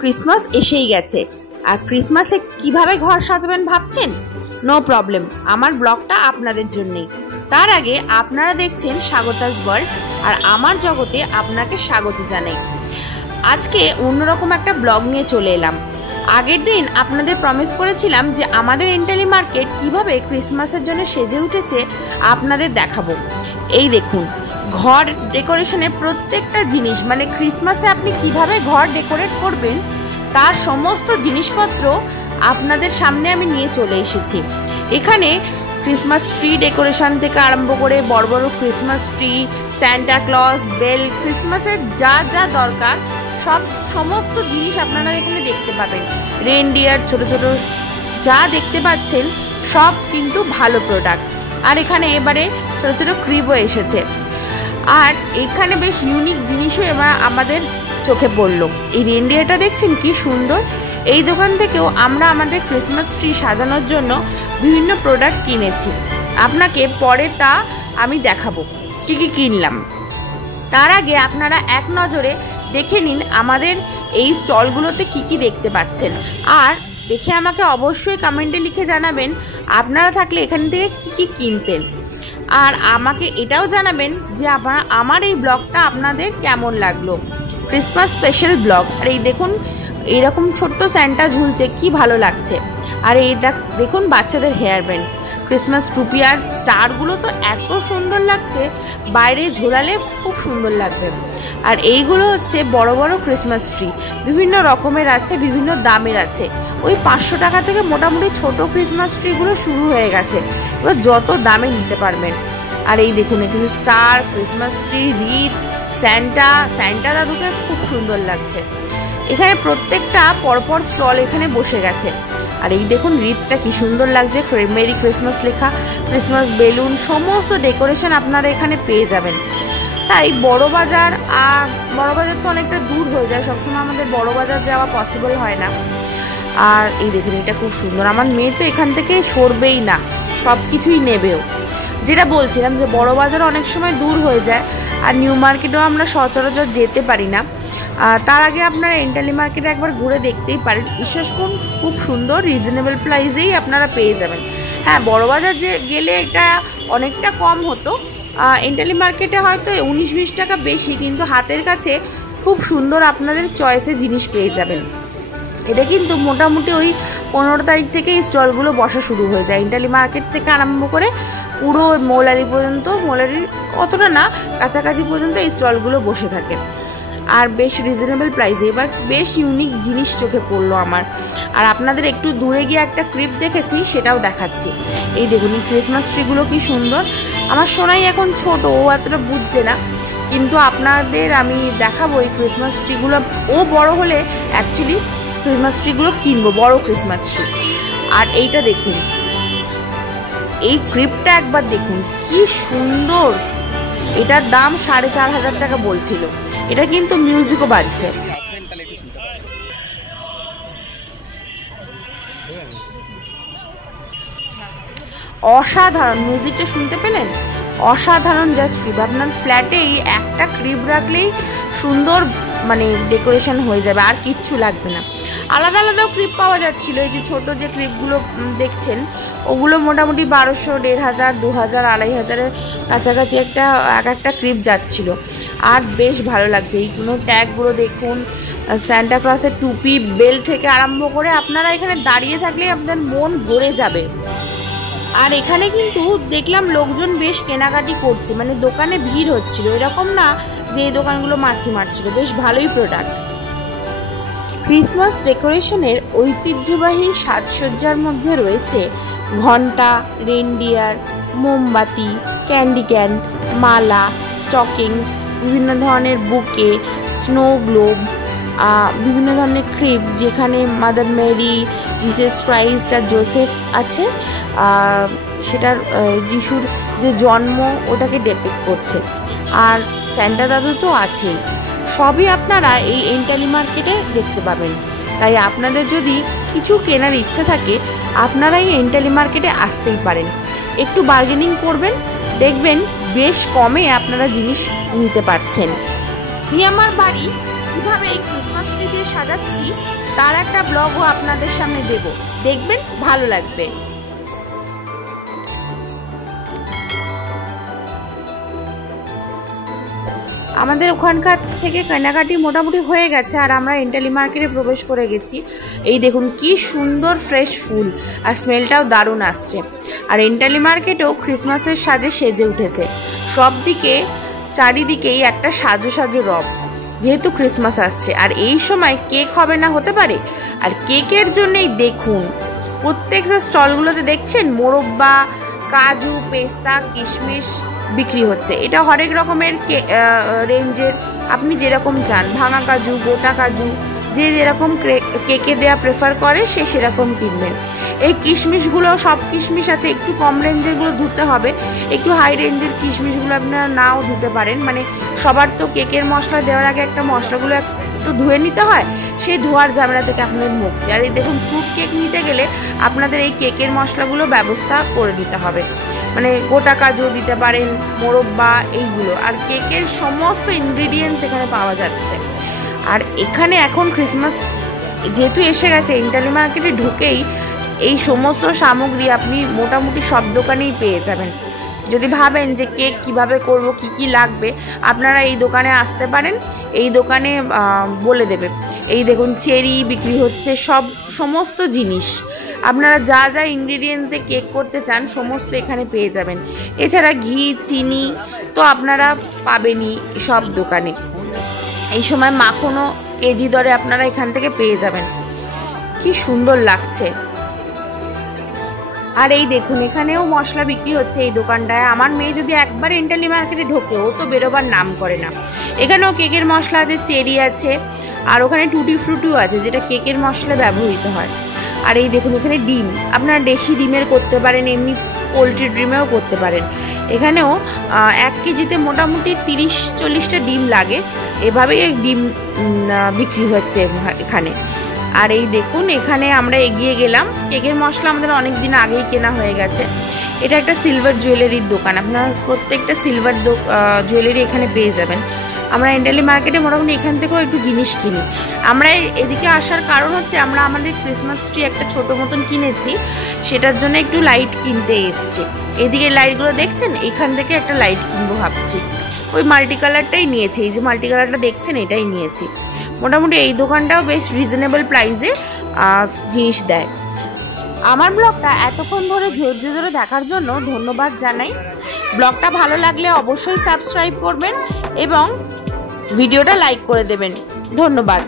Christmas এসেই গেছে, আর ক্রিসমাসে কিভাবে ঘর সাজাবেন ভাবছেন? নো প্রবলেম, আমার ব্লগটা আপনাদের জন্যই। তার আগে আপনারা দেখছেন স্বাগতাস ওয়ার্ল্ড, আর আমার জগতে আপনাকে স্বাগত জানাই। আজকে অন্যরকম একটা ব্লগ নিয়ে চলে এলাম। আগের দিন আপনাদের প্রমিস করেছিলাম যে আমাদের এন্টালি মার্কেট কিভাবে ক্রিসমাসের জন্য সেজে উঠেছে আপনাদের দেখাবো। এই দেখুন, ঘর ডেকোরেশনের প্রত্যেকটা জিনিস, মানে ক্রিসমাসে আপনি কিভাবে ঘর ডেকোরেট করবেন তার সমস্ত জিনিসপত্র আপনাদের সামনে আমি নিয়ে চলে এসেছি। এখানে ক্রিসমাস ট্রি ডেকোরেশন থেকে আরম্ভ করে বড় বড় Christmas tree, Santa Claus, bell, ক্রিসমাসের যা যা দরকার সমস্ত জিনিস আপনারা এখানে দেখতে পাবেন। রেনডিয়ার, ছোট ছোট যা দেখতে পাচ্ছেন সব কিন্তু ভালো প্রোডাক্ট। আর এখানে এবারে ছোট ছোট ক্রিবও এসেছে, আর এখানে বেশ ইউনিক জিনিসও এবার আমাদের চোখে পড়লো। এই রেনডিয়ারটা দেখছেন কি সুন্দর। এই দোকান থেকেও আমরা আমাদের ক্রিসমাস ট্রি সাজানোর জন্য বিভিন্ন প্রোডাক্ট কিনেছি। আপনাকে পরে তা আমি দেখাবো কি কি কিনলাম। তার আগে আপনারা এক নজরে দেখে নিন আমাদের এই স্টলগুলোতে কি কি দেখতে পাচ্ছেন, আর দেখে আমাকে অবশ্যই কমেন্টে লিখে জানাবেন আপনারা থাকলে এখান থেকে কি কি কিনতেন। আর আমাকে এটাও জানাবেন যে আমার এই ব্লগটা আপনাদের কেমন লাগলো, ক্রিসমাস স্পেশাল ব্লগ। আর এই দেখুন এইরকম ছোট্ট স্যান্টা ঝুলছে, কি ভালো লাগছে। আর এই দেখুন বাচ্চাদের হেয়ার ব্যান্ড, ক্রিসমাস টুপি, আর স্টারগুলো তো এত সুন্দর লাগছে, বাইরে ঝোলালে খুব সুন্দর লাগবে। আর এইগুলো হচ্ছে বড় বড় ক্রিসমাস ট্রি, বিভিন্ন রকমের আছে, বিভিন্ন দামের আছে। ওই 500 টাকা থেকে মোটামুটি ছোট ক্রিসমাস ট্রিগুলো শুরু হয়ে গেছে, এবার যত দামে নিতে পারবেন। আর এই দেখুন এখানে স্টার, ক্রিসমাস ট্রি, রিথ, স্যান্টা দাদুকে খুব সুন্দর লাগছে। এখানে প্রত্যেকটা পরপর স্টল এখানে বসে গেছে। আর এই দেখুন রিথটা কি সুন্দর লাগছে, মেরি ক্রিসমাস লেখা, ক্রিসমাস বেলুন, সমস্ত ডেকোরেশন আপনারা এখানে পেয়ে যাবেন। তাই বড় বাজার তো অনেকটা দূর হয়ে যায়, সবসময় আমাদের বড় বাজার যাওয়া পসিবল হয় না। আর এই দেখুন এটা খুব সুন্দর, আমার মেয়ে তো এখান থেকে সরবেই না, সব কিছুই নেবেও। যেটা বলছিলাম যে বড় বাজার অনেক সময় দূর হয়ে যায়, আর নিউ মার্কেটেও আমরা সচরাচর যেতে পারি না। তার আগে আপনারা এন্টালি মার্কেটে একবার ঘুরে দেখতেই পারেন, বিশেষ করে খুব সুন্দর রিজনেবল প্রাইসেই আপনারা পেয়ে যাবেন। হ্যাঁ, বড় বাজার গেলে এটা অনেকটা কম হতো, এন্টালি মার্কেটে হয়তো 19-20 টাকা বেশি, কিন্তু হাতের কাছে খুব সুন্দর আপনাদের চয়েসে জিনিস পেয়ে যাবেন। এটা কিন্তু মোটামুটি ওই 15 তারিখ থেকে এই স্টলগুলো বসা শুরু হয়ে যায়। এন্টালি মার্কেট থেকে আরম্ভ করে পুরো মৌলারি পর্যন্ত, মৌলারির অতটা না, কাছাকাছি পর্যন্ত এই স্টলগুলো বসে থাকে, আর বেশ রিজনেবল প্রাইসে। এবার বেশ ইউনিক জিনিস চোখে পড়লো আমার। আর আপনাদের একটু দূরে গিয়ে একটা ক্রিপ দেখেছি, সেটাও দেখাচ্ছি। এই দেখুন এই ক্রিসমাস ট্রিগুলো কি সুন্দর। আমার সোনাই এখন ছোট, ও এতটা বুঝছে না, কিন্তু আপনাদের আমি দেখাবো এই ক্রিসমাস ট্রিগুলো। ও বড় হলে অ্যাকচুয়ালি ক্রিসমাস ট্রিগুলো কিনবো, বড় ক্রিসমাস ট্রি। আর এইটা দেখুন, এই ক্রিপটা একবার দেখুন কি সুন্দর। এটার দাম 4500 টাকা বলছিল। এটা কিন্তু মিউজিকও বাজছে। অসাধারণ, মিউজিকটা শুনতে পেলেন? অসাধারণ জাস্ট ক্রিপ। আপনার ফ্ল্যাটেই একটা ক্রিপ রাখলেই সুন্দর মানে ডেকোরেশন হয়ে যাবে, আর কিচ্ছু লাগবে না। আলাদা আলাদাও ক্রিপ পাওয়া যাচ্ছিল। এই যে ছোট যে ক্রিপগুলো দেখছেন, ওগুলো মোটামুটি 1200, 1500, 2000, 2500-এর কাছাকাছি একটা ক্রিপ যাচ্ছিল। আর বেশ ভালো লাগছে। এইগুলো ট্যাগগুলো দেখুন, স্যান্টা ক্লজের টুপি, বেল থেকে আরম্ভ করে আপনারা এখানে দাঁড়িয়ে থাকলে আপনাদের মন ভরে যাবে। আর এখানে কিন্তু দেখলাম লোকজন বেশ কেনাকাটি করছে, মানে দোকানে ভিড় হচ্ছিল, এরকম না যে এই দোকানগুলো মাছি মারছিল, বেশ ভালোই প্রোডাক্ট। ক্রিসমাস ডেকোরেশনের ঐতিহ্যবাহী সাজসজ্জার মধ্যে রয়েছে ঘণ্টা, রেনডিয়ার, মোমবাতি, ক্যান্ডি ক্যান, মালা, স্টকিংস, বিভিন্ন ধরনের বুকে, স্নো গ্লোব, বিভিন্ন ধরনের ক্রিপ, যেখানে মাদার মেরি, জিসাস ক্রাইস্ট আর জোসেফ আছে, সেটার যিশুর যে জন্ম ওটাকে ডিপিক্ট করছে। আর স্যান্টা দাদু তো আছেই। সবই আপনারা এই এন্টালি মার্কেটে দেখতে পাবেন। তাই আপনাদের যদি কিছু কেনার ইচ্ছা থাকে, আপনারা এই এন্টালি মার্কেটে আসতেই পারেন। একটু বার্গেনিং করবেন, দেখবেন বেশ কমে আপনারা জিনিস নিতে পারছেন। আমি আমার বাড়ি কিভাবে এই ক্রিসমাস ট্রি দিয়ে সাজাচ্ছি তার একটা ব্লগও আপনাদের সামনে দেব, দেখবেন ভালো লাগবে। আমাদের ওখানকার থেকে কেনাকাটি মোটামুটি হয়ে গেছে আর আমরা এন্টালি মার্কেটে প্রবেশ করে গেছি। এই দেখুন কি সুন্দর ফ্রেশ ফুল আর স্মেলটাও দারুণ আসছে। আর এন্টালি মার্কেটেও ক্রিসমাসের সাজে সেজে উঠেছে, সব দিকে চারিদিকেই একটা সাজো সাজো রব, যেহেতু ক্রিসমাস আসছে। আর এই সময় কেক হবে না হতে পারে? আর কেকের জন্যই দেখুন প্রত্যেকটা স্টলগুলোতে দেখছেন মোরব্বা, কাজু, পেস্তা, কিশমিশ বিক্রি হচ্ছে। এটা হরেক রকমের রেঞ্জের, আপনি যেরকম চান, ভাঙা কাজু, গোটা কাজু, যে যেরকম কেকে দেওয়া প্রেফার করে সে সেরকম কিনবেন। এই কিশমিশগুলো সব কিশমিশ আছে, একটু কম রেঞ্জেরগুলো ধুতে হবে, একটু হাই রেঞ্জের কিশমিশগুলো আপনারা নাও ধুতে পারেন। মানে সবার তো কেকের মশলা দেওয়ার আগে একটা মশলাগুলো একটু ধুয়ে নিতে হয়, সেই ধোয়ার ঝামেলা থেকে আপনাদের মুক্তি। আর এই দেখুন ফ্রুট কেক নিতে গেলে আপনাদের এই কেকের মশলাগুলো ব্যবস্থা করে নিতে হবে, মানে গোটা কাজু দিতে পারেন, মোরব্বা, এইগুলো। আর কেকের সমস্ত ইনগ্রিডিয়েন্টস এখানে পাওয়া যাচ্ছে। আর এখানে এখন ক্রিসমাস যেহেতু এসে গেছে, এন্টালি মার্কেটে ঢুকেই এই সমস্ত সামগ্রী আপনি মোটামুটি সব দোকানেই পেয়ে যাবেন। যদি ভাবেন যে কেক কিভাবে করব, কি কি লাগবে, আপনারা এই দোকানে আসতে পারেন, এই দোকানে বলে দেবে। এই দেখুন চেরি বিক্রি হচ্ছে, সমস্ত জিনিস আপনারা যা যা ইনগ্রিডিয়েন্টস দিয়ে কেক করতে চান সমস্ত এখানে পেয়ে যাবেন। এছাড়া ঘি, চিনি তো আপনারা পাবেনই সব দোকানে। এই সময় মাখনও কেজি দরে আপনারা এখান থেকে পেয়ে যাবেন। কি সুন্দর লাগছে। আর এই দেখুন এখানেও মশলা বিক্রি হচ্ছে এই দোকানটায়। আমার মেয়ে যদি একবার এন্টালি মার্কেটে ঢোকে, ও তো বেরোবার নাম করে না। এখানেও কেকের মশলা আছে, চেরি আছে, আর ওখানে টুটি ফ্রুটিও আছে, যেটা কেকের মশলা ব্যবহৃত হয়। আর এই দেখুন এখানে ডিম, আপনারা দেশি ডিমের করতে পারেন, এমনি পোলট্রি ডিমেও করতে পারেন। এখানেও 1 কেজিতে মোটামুটি 30-40টা ডিম লাগে, এভাবেই ডিম বিক্রি হচ্ছে এখানে। আর এই দেখুন এখানে আমরা এগিয়ে গেলাম, কেকের মশলা আমাদের অনেক দিন আগেই কেনা হয়ে গেছে। এটা একটা সিলভার জুয়েলারির দোকান, আপনারা প্রত্যেকটা সিলভার জুয়েলারি এখানে পেয়ে যাবেন। আমরা এন্টালি মার্কেটে মোটামুটি এখান থেকেও একটু জিনিস কিনি। আমরা এদিকে আসার কারণ হচ্ছে আমরা আমাদের ক্রিসমাস ট্রি একটা ছোট মতন কিনেছি, সেটার জন্য একটু লাইট কিনতে এসেছি। এদিকে লাইটগুলো দেখছেন, এখান থেকে একটা লাইট কিনবো ভাবছি। ওই মাল্টি কালারটাই নিয়েছি, এই যে মাল্টি কালারটা দেখছেন এটাই নিয়েছি। মোটামুটি এই দোকানটাও বেশ রিজনেবল প্রাইসে জিনিস দেয়। আমার ব্লগটা এতক্ষণ ধরে ধৈর্য ধরে দেখার জন্য ধন্যবাদ জানাই। ব্লগটা ভালো লাগলে অবশ্যই সাবস্ক্রাইব করবেন এবং ভিডিওটা লাইক করে দেবেন। ধন্যবাদ।